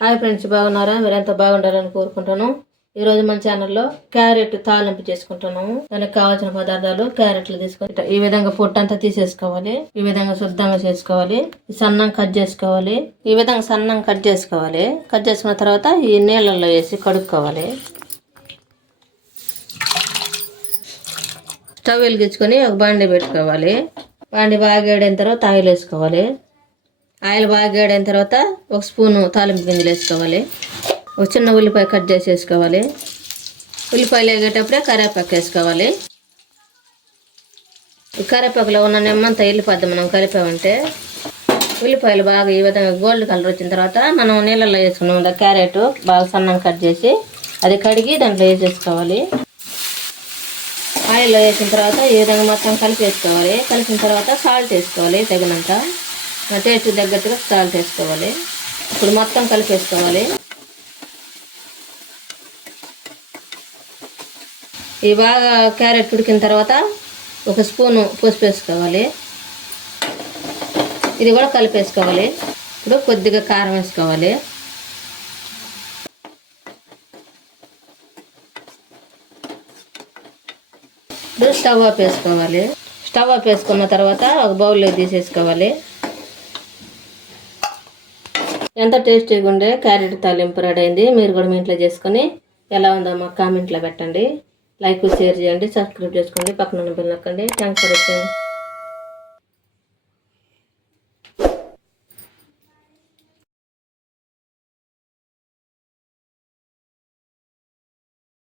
Hi friends, బాగున్నారా? మీరంతా బాగుండాలని కోరుకుంటాను. ఈరోజు మన ఛానల్లో క్యారెట్ తాలింపు చేసుకుంటున్నాము. దానికి కావాల్సిన పదార్థాలు: క్యారెట్లు తీసుకొని ఈ విధంగా పొట్టు అంతా తీసేసుకోవాలి. ఈ విధంగా శుద్ధంగా చేసుకోవాలి. సన్నం కట్ చేసుకోవాలి. ఈ విధంగా సన్నం కట్ చేసుకోవాలి. కట్ చేసుకున్న తర్వాత ఈ నీళ్ళల్లో వేసి కడుక్కోవాలి. స్టవ్ వెలిగించుకొని ఒక బాండి పెట్టుకోవాలి. బాండి బాగా వేడైన తర్వాత ఆయిల్ వేసుకోవాలి. ఆయిల్ బాగా వేడైన తర్వాత ఒక స్పూను తాలింపు గింజలు వేసుకోవాలి. ఒక చిన్న ఉల్లిపాయ కట్ చేసి వేసుకోవాలి. ఉల్లిపాయలు వేగేటప్పుడే కరివేపాకు వేసుకోవాలి. ఈ కరివేపాకులో ఉన్న నిమ్మంతా వెళ్ళిపోద్ది మనం కలిపామంటే. ఉల్లిపాయలు బాగా ఈ విధంగా గోల్డ్ కలర్ వచ్చిన తర్వాత మనం నీళ్ళల్లో వేసుకున్నాం క్యారెట్ బాగా సన్నంగా కట్ చేసి అది కడిగి దాంట్లో వేసేసుకోవాలి. ఆయిల్లో వేసిన తర్వాత ఈ విధంగా మొత్తం కలిపేసుకోవాలి. కలిపిన తర్వాత సాల్ట్ వేసుకోవాలి తగినంత. టేస్ట్ తగ్గట్టుగా సాల్ట్ వేసుకోవాలి. ఇప్పుడు మొత్తం కలిపేసుకోవాలి. ఈ బాగా క్యారెట్ ఉడికిన తర్వాత ఒక స్పూను పసుపు వేసుకోవాలి. ఇది కూడా కలిపేసుకోవాలి. ఇప్పుడు కొద్దిగా కారం వేసుకోవాలి. ఇప్పుడు స్టవ్ ఆఫ్ వేసుకోవాలి. స్టవ్ ఆఫ్ వేసుకున్న తర్వాత ఒక బౌల్లో తీసేసుకోవాలి. ఎంత టేస్టీగా ఉండే క్యారెట్ తాలింపు రెడీ అయింది. మీరు కూడా మీ ఇంట్లో చేసుకొని ఎలా ఉందో మాకు కామెంట్లో పెట్టండి. లైక్ షేర్ చేయండి, సబ్స్క్రైబ్ చేసుకోండి, పక్కన బెల్ నొక్కండి. Thanks for watching.